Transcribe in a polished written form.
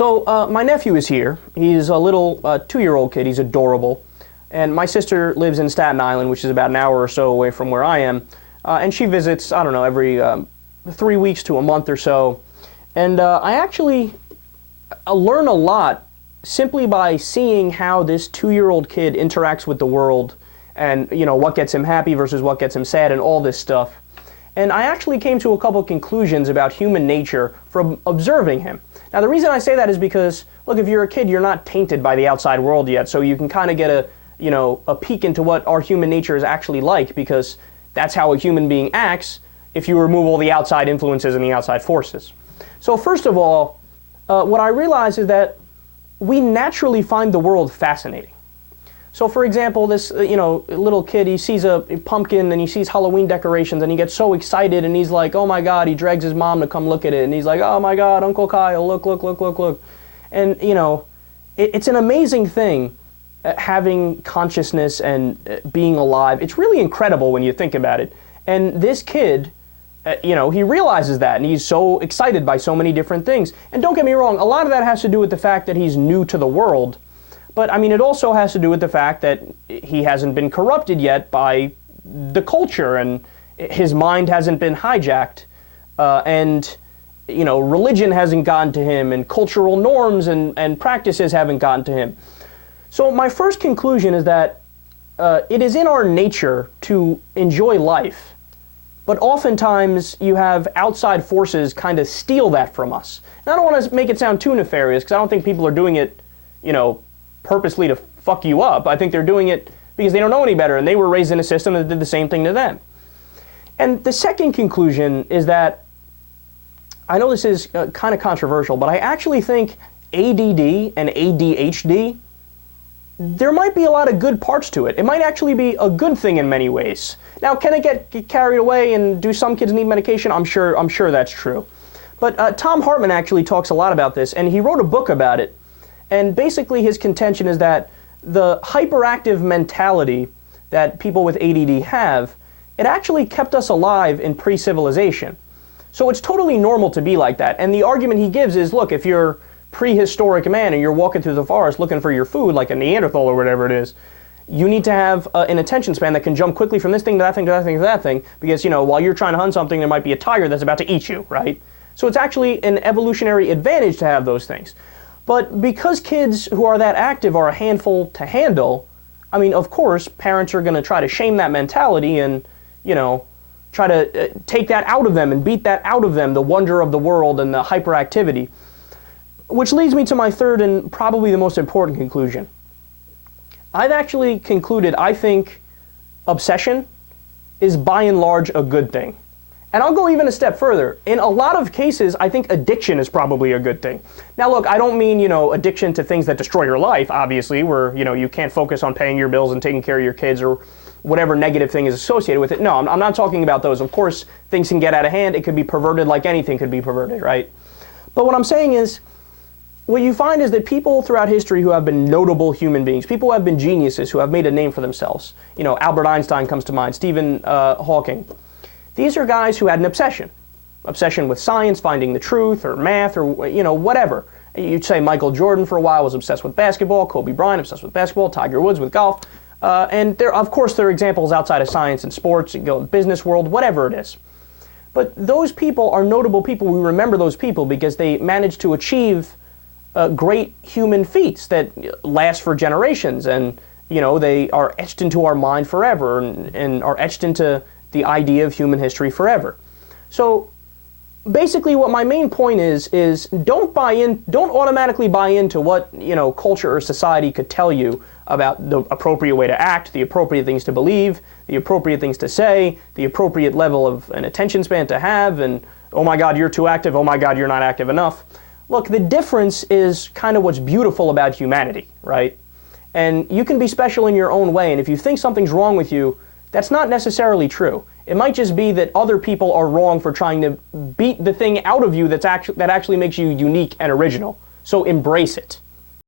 So my nephew is here. He's a little 2-year-old kid. He's adorable. And my sister lives in Staten Island, which is about an hour or so away from where I am. And she visits, I don't know, every 3 weeks to a month or so. And I actually learn a lot simply by seeing how this 2-year-old kid interacts with the world and, you know, what gets him happy versus what gets him sad and all this stuff. And I actually came to a couple conclusions about human nature from observing him. Now, the reason I say that is because, look, if you're a kid, you're not tainted by the outside world yet, so you can kind of get a peek into what our human nature is actually like, because that's how a human being acts if you remove all the outside influences and the outside forces. So first of all, what I realize is that we naturally find the world fascinating. So for example, this little kid, he sees a pumpkin and he sees Halloween decorations and he gets so excited and he's like, oh my God, he drags his mom to come look at it and he's like, oh my God, Uncle Kyle, look, look, look, look, look. And it's an amazing thing, having consciousness and being alive. It's really incredible when you think about it. And this kid, he realizes that and he's so excited by so many different things. And don't get me wrong, a lot of that has to do with the fact that he's new to the world. But I mean, it also has to do with the fact that he hasn't been corrupted yet by the culture and his mind hasn't been hijacked. And religion hasn't gotten to him and cultural norms and practices haven't gotten to him. So my first conclusion is that it is in our nature to enjoy life. But oftentimes you have outside forces kind of steal that from us. And I don't want to make it sound too nefarious because I don't think people are doing it, purposely to fuck you up. I think they're doing it because they don't know any better and they were raised in a system that did the same thing to them. And the second conclusion is that, I know this is kind of controversial, but I actually think ADD and ADHD, there might be a lot of good parts to it. It might actually be a good thing in many ways. Now, can it get carried away and do some kids need medication? I'm sure that's true. But Tom Hartman actually talks a lot about this, and he wrote a book about it. And basically his contention is that the hyperactive mentality that people with ADD have, it actually kept us alive in pre-civilization. So it's totally normal to be like that. And the argument he gives is, look, if you're prehistoric man and you're walking through the forest looking for your food like a Neanderthal or whatever it is, you need to have an attention span that can jump quickly from this thing to that thing to that thing to that thing, because while you're trying to hunt something, there might be a tiger that's about to eat you, right? So it's actually an evolutionary advantage to have those things. But because kids who are that active are a handful to handle, I mean, of course, parents are going to try to shame that mentality and, try to take that out of them and beat that out of them, the wonder of the world and the hyperactivity. Which leads me to my third and probably the most important conclusion. I've actually concluded, I think obsession is by and large a good thing. And I'll go even a step further. In a lot of cases, I think addiction is probably a good thing. Now look, I don't mean, addiction to things that destroy your life, obviously, where, you can't focus on paying your bills and taking care of your kids or whatever negative thing is associated with it. No, I'm not talking about those. Of course, things can get out of hand. It could be perverted like anything could be perverted, right? But what I'm saying is, what you find is that people throughout history who have been notable human beings, people who have been geniuses, who have made a name for themselves, Albert Einstein comes to mind, Stephen Hawking. These are guys who had an obsession with science, finding the truth, or math, or whatever. You'd say Michael Jordan for a while was obsessed with basketball, Kobe Bryant obsessed with basketball, Tiger Woods with golf, and there are examples outside of science and sports, and go in the business world, whatever it is. But those people are notable people. We remember those people because they managed to achieve great human feats that last for generations, and they are etched into our mind forever, and are etched into the idea of human history forever. So basically what my main point is don't automatically buy into what culture or society could tell you about the appropriate way to act, the appropriate things to believe, the appropriate things to say, the appropriate level of an attention span to have, and oh my God, you're too active, oh my God, you're not active enough. Look, the difference is kind of what's beautiful about humanity, right? And you can be special in your own way, and if you think something's wrong with you, that's not necessarily true. It might just be that other people are wrong for trying to beat the thing out of you that actually makes you unique and original. So embrace it.